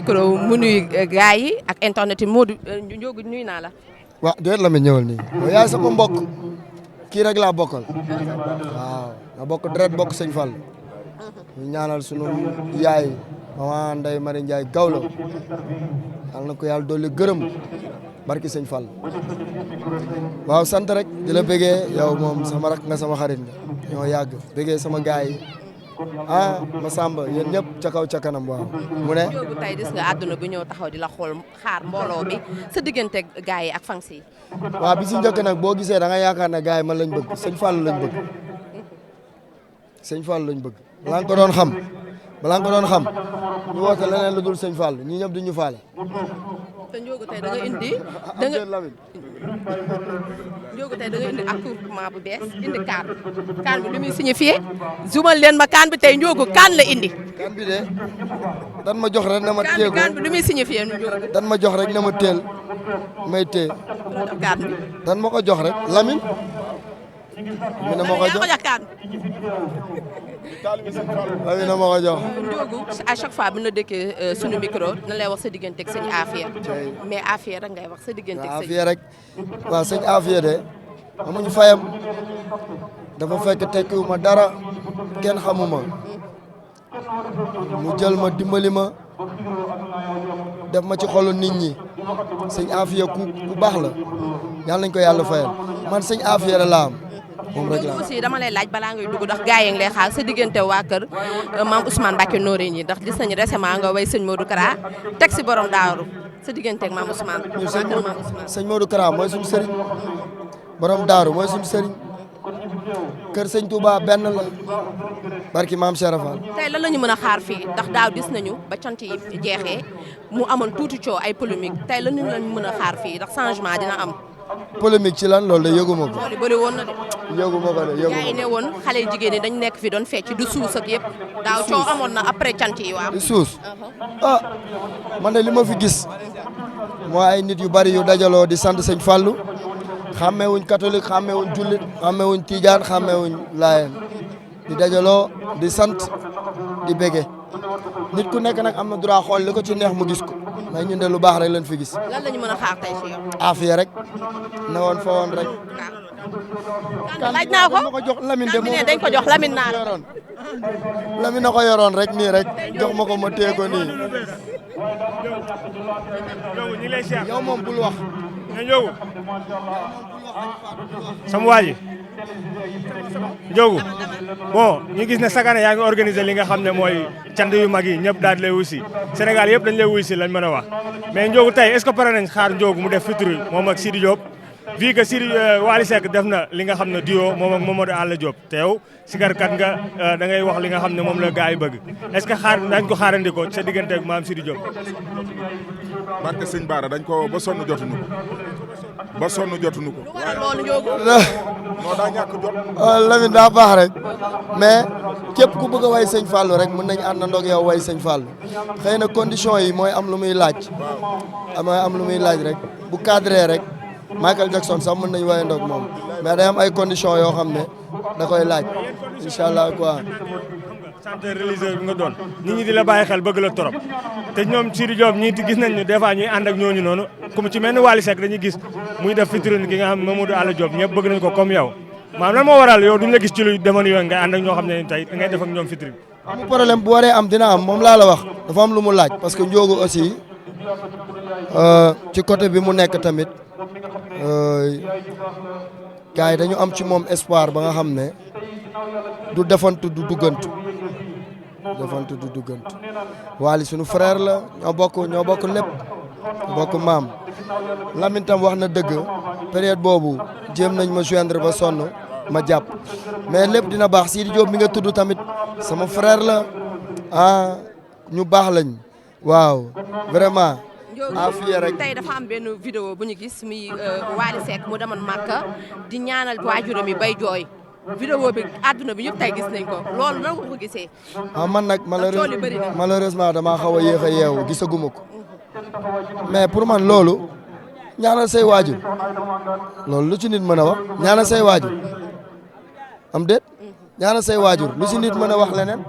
micro mu nuyu gars yi ak internet yi Modou Ndiogou nuyu naa la. waaw déet la mi ñëwal nii. yaay sama mbokk kii rek laa bokkal. waaw nga bokk deret bokk sëñ Fall. ñu ñaanal sunu yaay maman Ndeye Marie Ndiaye Gawlo yal na ko yàlla dolli gërëm barki sëñ Fall. waaw sant rek di la bëggee yow moom sama rak nga sama xarit nga ñoo yàgg bëggee sama gars yi Massamba yéen ñëpp ca kaw ca kanam waaw. mu ne Ndiogou tey gis nga àdduna bi ñëw taxaw di la xool xaar mbooloo bi sa diggante gars yi ak fans yi. waaw bi si njëkk nag boo gisee da nga yaakaar ne gars yi man lañ bëgg sëñ Fall lañ bëgg sëñ Fall lañ bëgg. balaa nga ko doon xam ñu woote leneen lu dul sëñ Fall ñi ñëpp du ñu faale. te Ndiogou tey da nga indi accouplement bu bees indi kaan bi lu muy signifié zumal leen ma kaan bi tey Ndiogou kaan la indi. kaan bi de dan ma jox rek na ma téye ko kaan bi lu muy signifié Ndiogou. dan ma jox rek na ma teel may téye. kaan bi dan ma ko jox rek Lamine. mi ne ma ko jox kaan. Lamine na ma ko jox. Ndiogou à chaque fois bi na dëkkee sunu micro na lay wax sa diggante ak sëñ Afia mais Afia rek ngay wax sa diggante ak sëñ Afia rek waaw sëñ Afia de amuñu fayam dafa fekk tekkiwu ma dara kenn xamuma mu jël ma dimbali ma def ma ci xolu nit ñi sëñ Afia ku baax la yàlla nañ ko yàlla fayal man sëñ Afia la laa am moom rek la aussi dama lay laaj balaa ngay dugg ndax gars yi ngi lay xaar sa diggante waa kër maam Ousmane Mbacké Noreyni ndax gis nañu récemment nga way sëñ Modou Kara teg si borom daaru sa diggante ak maam Ousmane. sëñ Modou Kara mooy suñu sëriñ borom daaru mooy suñu sëriñ kër sëñ Touba benn la barki maam Cheikh Rafal. tey lan la ñu mën a xaar fii ndax daaw gis nañu ba cant yi jeexee mu amoon tuuti coow ay polémique tey lan la ñu mën a xaar fii ndax changement dina am. polémique ci lan loolu de yëguma ko. loolu bëri woon na de. yëguma ko de yëguma gaa yi ne woon xale jigéen ñi dañ nekk fi doon fecc du suus ak yëpp. daaw coow amoon na après cant yi waaw. du suus man de li ma fi gis mooy ay nit yu bari yu dajaloo di sant sëñ Fallou xàmmeewuñ catholique xàmmeewuñ jullit xàmmeewuñ tijaan xàmmeewuñ laayeen di dajaloo di sant di bége nit ku nekk nag am na droit xool li ko ci neex mu gis ko mais ñun de lu baax rek lañ fi gis. lan la ñu mën a xaar tey si yow. Afia rek na woon fa woon rek. kan laaj naa ko ma ko jox Lamine de moom dañ ko jox Lamine naa la. Lamine na ko yoroon rek nii rek jox ma ko ma téye ko nii. yow moom bul wax. nga ñëw sama waa ji Ndiogou bon ñu gis ne sagane yaa ngi organiser li nga xam ne mooy cant yu mag yi ñëpp daal di lay wuy si Sénégal yëpp dañ lay wuy si lañ mën a wax mais Ndiogou tey est-ce que pare nañ xaar Ndiogou mu def featuring moom ak Sidi Diop vu que Sidi Wally Seck def na li nga xam ne duo moom ak Mamadou Alla Diop te yow sikarkat nga da ngay wax li nga xam ne moom la gars yi bëgg est-ce que xaar dañ ko xaarandi ko sa diggante ak maam Sidi Diop. barke sëñ Bara dañ ko ba sonn jotuñu ko ba sonn jotuñu ko. loolu Ndiogou. non daa ñàkk jot. Lamine daa baax rek mais képp ku bëgg a way sëñ Fallou rek mën nañ àndandoo ak yow way sëñ Fallou xëy na condition yi mooy am lu muy laaj. mooy am lu muy laaj rek bu cadré rek Michael Jackson sax mën nañ wayandoo ak moom mais day am ay conditions yoo xam ne da koy laaj incha allah quoi. chanteur religieux bi nga doon nit ñi di la bàyyi xel bëgg la trop te ñoom Sidi Diop ñii gis nañ ñu des fois ñuy ànd ak ñooñu noonu comme ci mel ni Wally Seck dañuy gis muy def featuring gi nga xam ne Mamadou Alla Diop ñëpp bëgg nañ ko comme yow maanaam lan moo waral yow duñ la gis ci lu demoon yoon ngay ànd ak ñoo xam ne tey ngay def ak ñoom featuring. amu problème bu waree am dina am moom laa la wax dafa am lu mu laaj parce que Ndiogou aussi ci côté bi mu nekk tamit gars yi dañu am ci moom espoir ba nga xam ne du defantu du duggantu. defantu du duggantu Wally sunu frère la ñoo bokk lépp bokk maam Lamine tam wax na dëgg période boobu jéem nañ ma joindre ba sonn ma jàpp mais lépp dina baax Sidi Diop mi nga tudd tamit sama frère la ñu baax lañ waaw vraiment. Afia rek tey dafa am benn vidéo bu ñu gis muy Wally Seck mu demoon Màkka di ñaanal waajuram yi bay jooy. vidéo bi àdduna bi ñëpp tey gis nañ ko loolu nan nga ko gisee. man nag malheureusement damaa xaw a yéex a yeewu gisaguma ko mais pour man loolu ñaanal say waajur loolu lu ci nit mën a wax ñaanal say waajur am déet ñaanal say waajur lu ci nit mën a wax leneen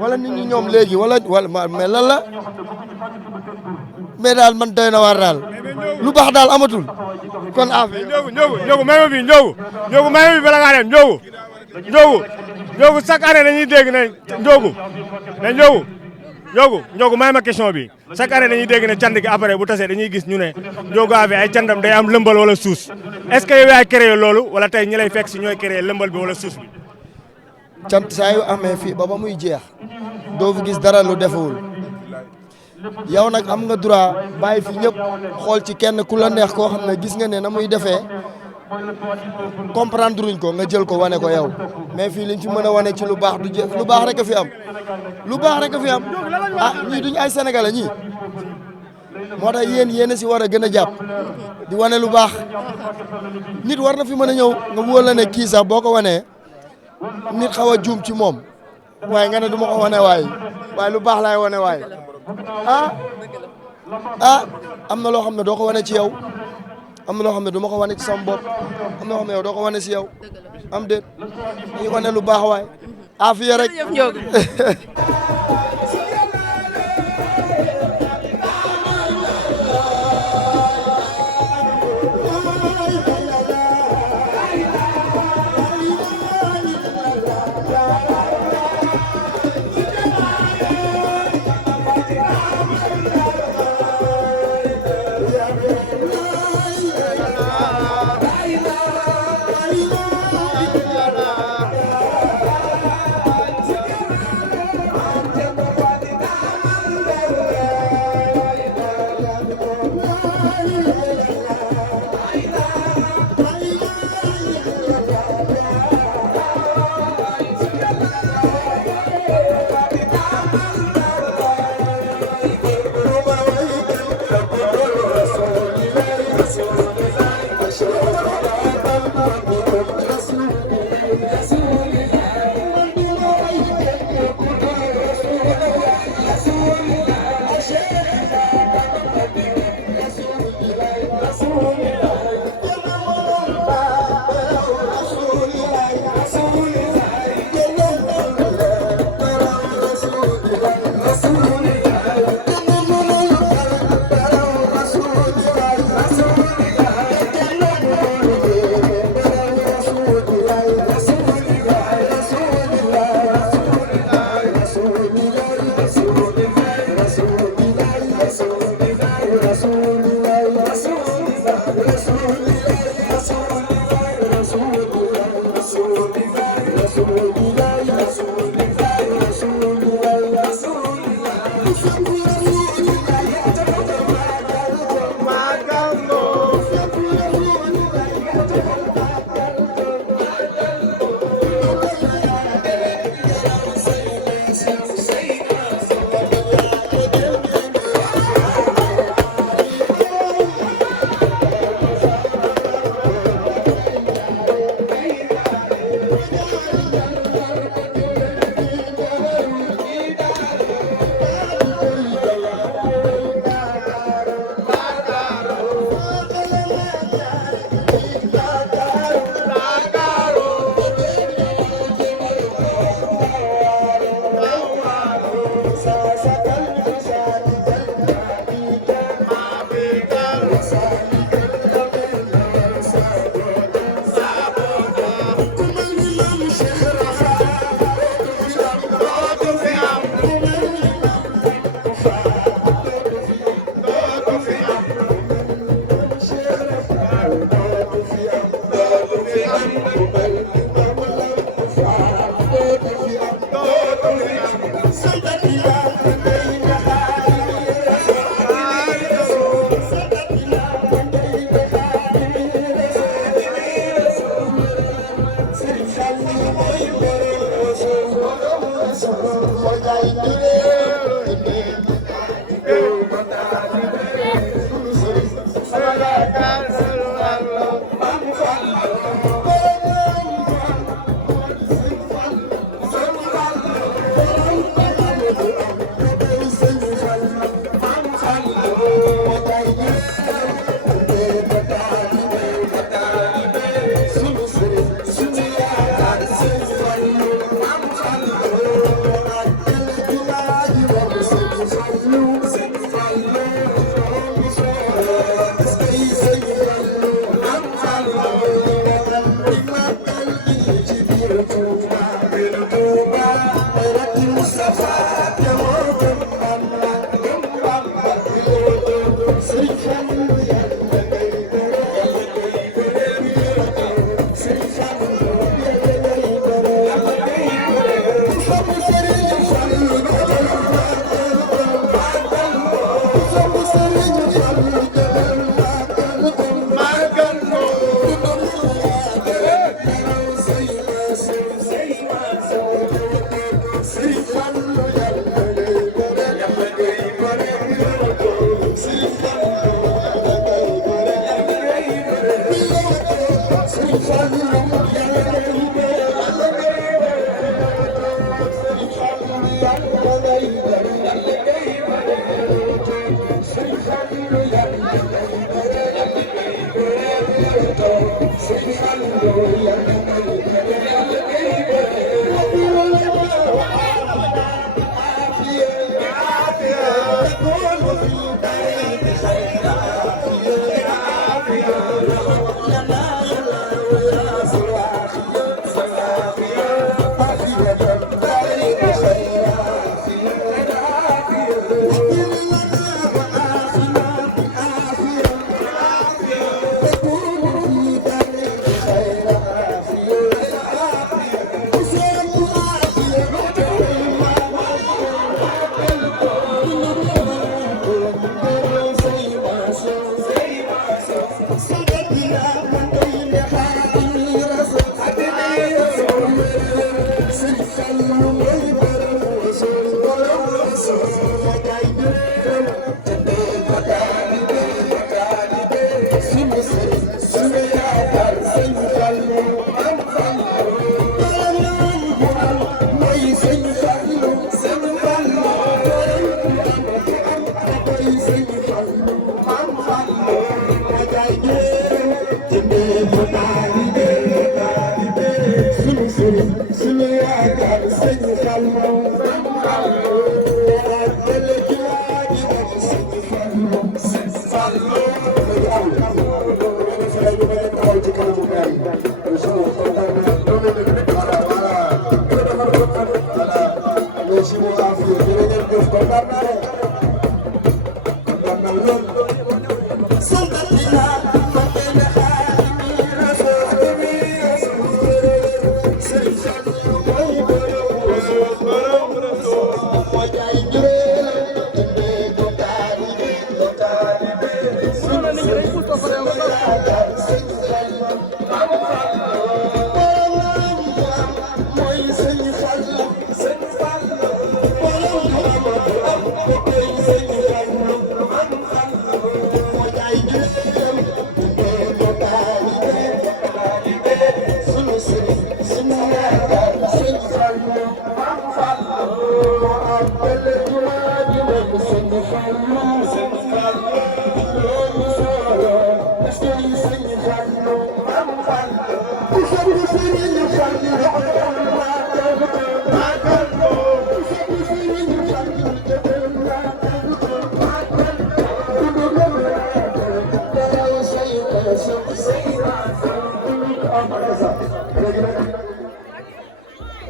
wala nit ñi ñoom léegi wala mais lan la mais daal man doy na waar daal lu baax daal amatul kon affaire Ndiogou may ma bi Ndiogou may ma bi bala ngaa dem Ndiogou chaque année dañuy dégg ne Ndiogou may ma question bi chaque année dañuy dégg ne cant gi après bu tasee dañuy gis ñu ne Ndiogou Afia ay cantam day am lëmbal wala suus est-ce que yow yaay créé loolu wala tey ñi lay fekk si ñooy créé lëmbal bi wala suus bi. cant saa yu amee fii ba muy jeex doo fi gis dara lu defewul yow nag am nga droit bàyyi fi ñëpp xool ci kenn ku la neex koo xam ne gis nga ne na muy defee comprendre ruñ ko nga jël ko wane ko yow mais fii liñ fi mën a wane ci lu baax du jëf lu baax rek a fi am lu baax rek a fi am ah ñii duñ ay sénégalais ñii moo tax yéen a si war a gën a jàpp di wane lu baax nit war na fi mën a ñëw nga wóor la ne kii sax boo ko wanee nit xaw a juum ci moom waaye nga ne du ma ko wane waaye lu baax laay wane waaye am na loo xam ne doo ko wane ci yow am na loo xam ne du ma ko wane ci sama bopp am na loo xam ne yow doo ko wane si yow am déet dañuy wane lu baax waay Afia rek.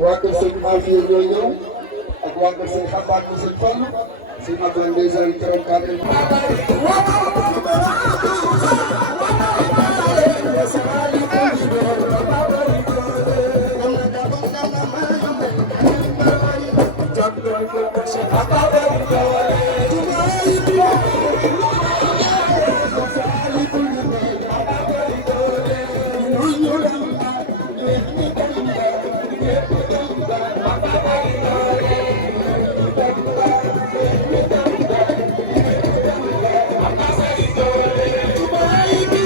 waa kër sëñ Afia ñooy ñëw ak waa kër sëñ Xabaat bu sëñ Fall sëñ Abdoulaye Ndeysaan keroog kàddu Bye.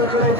Thank you.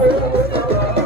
Thank you.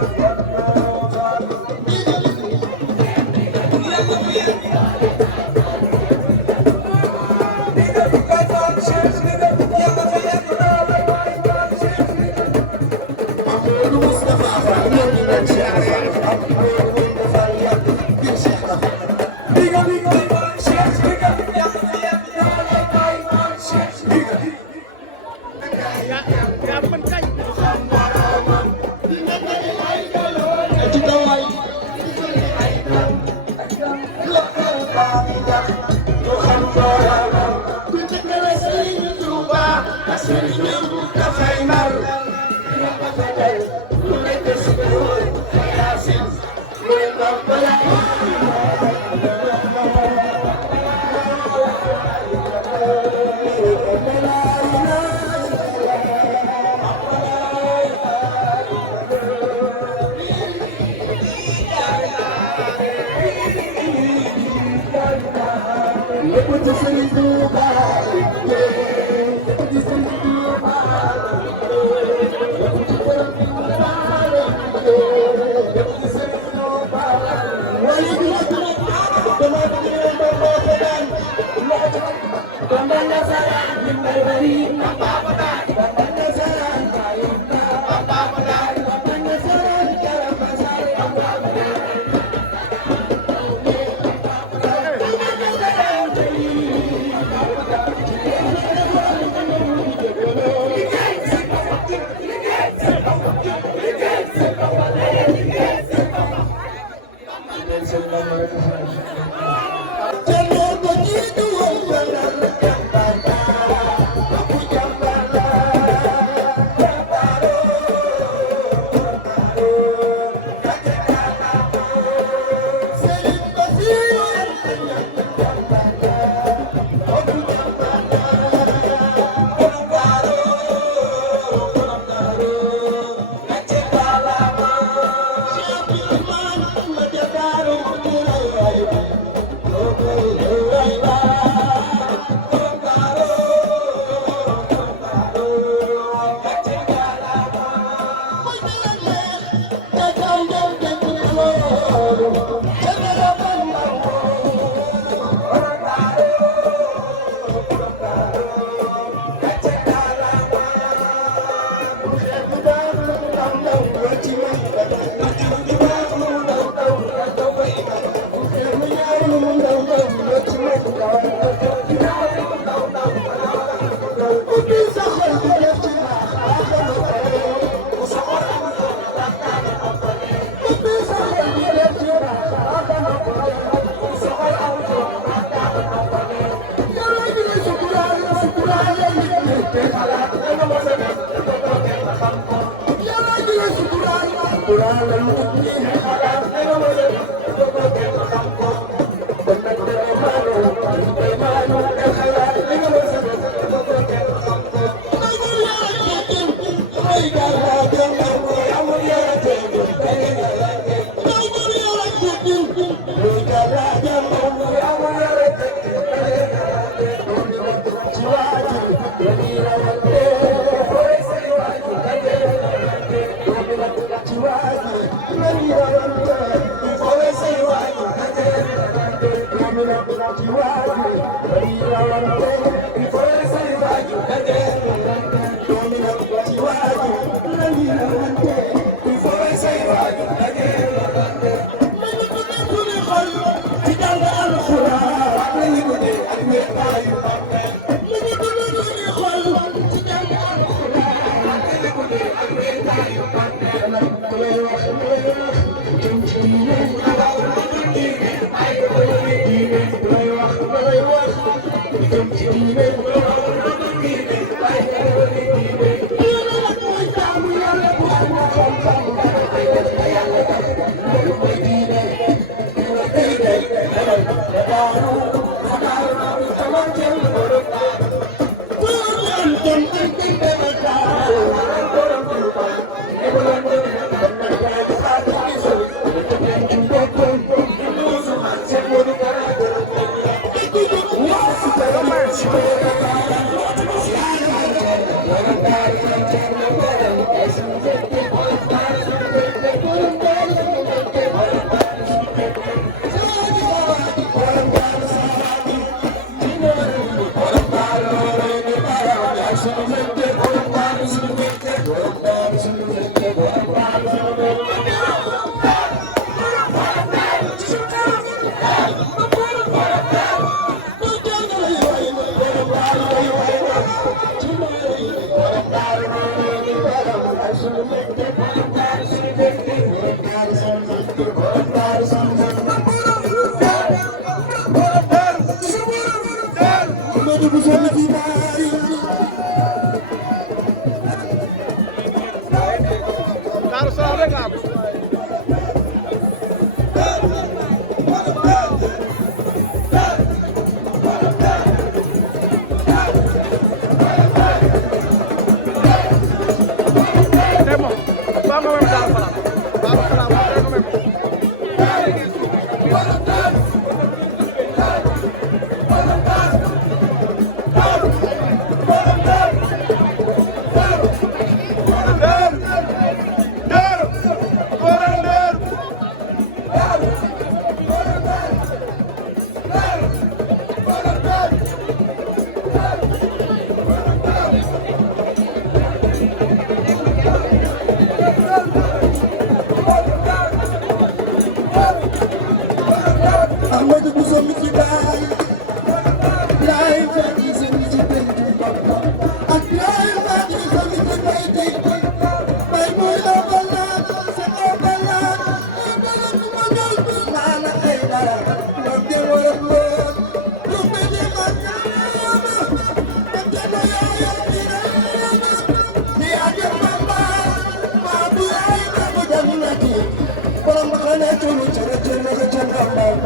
Hey!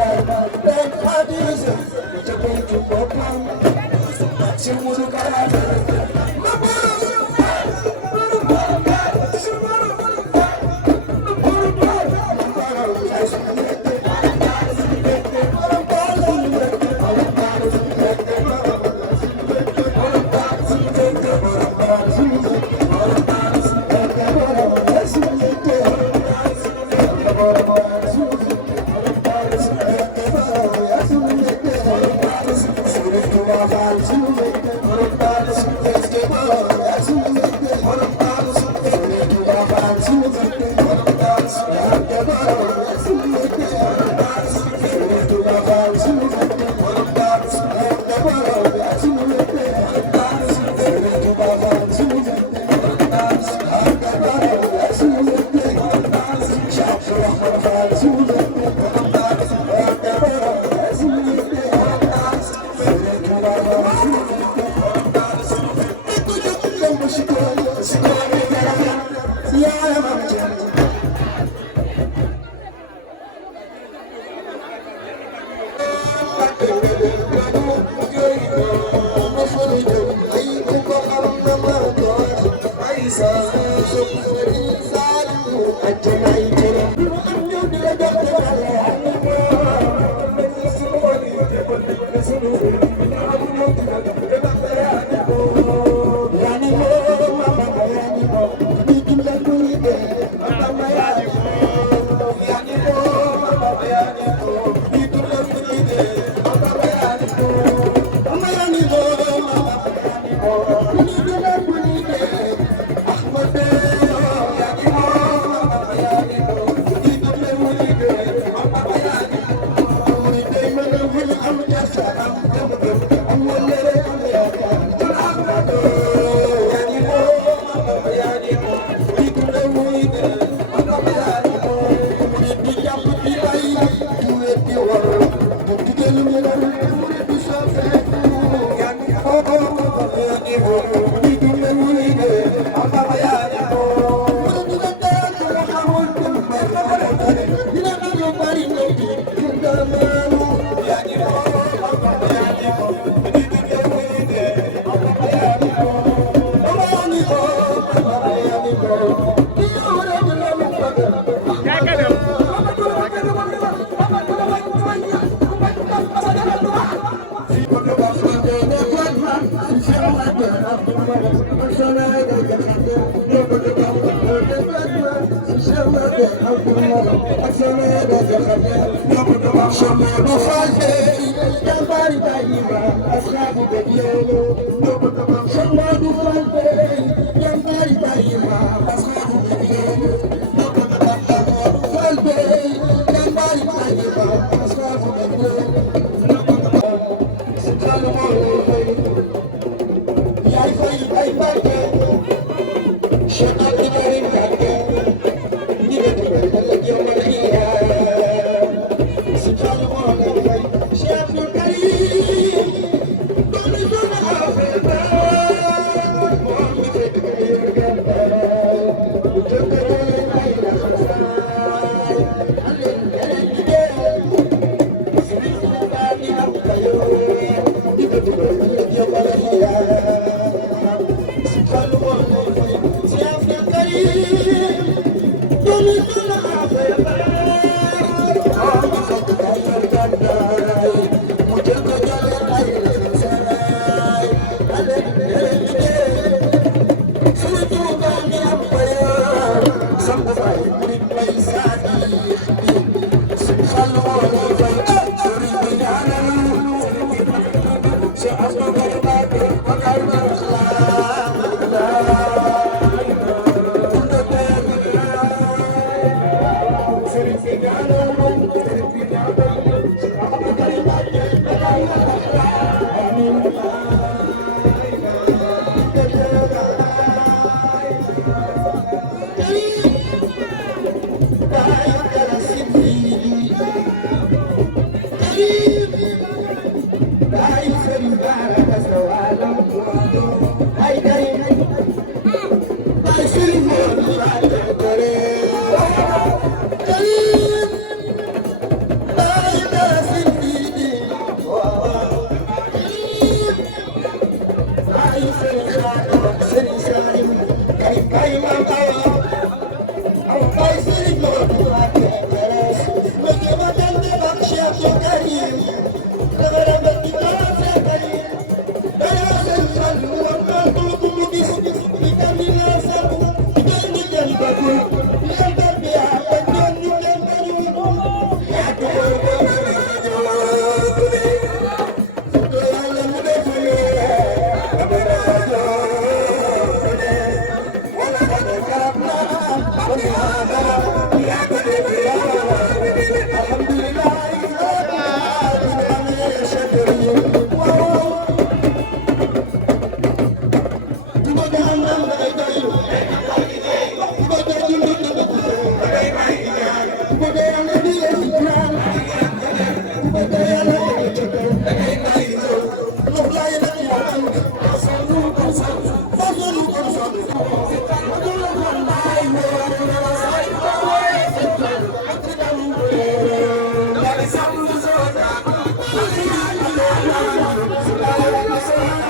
Thank you.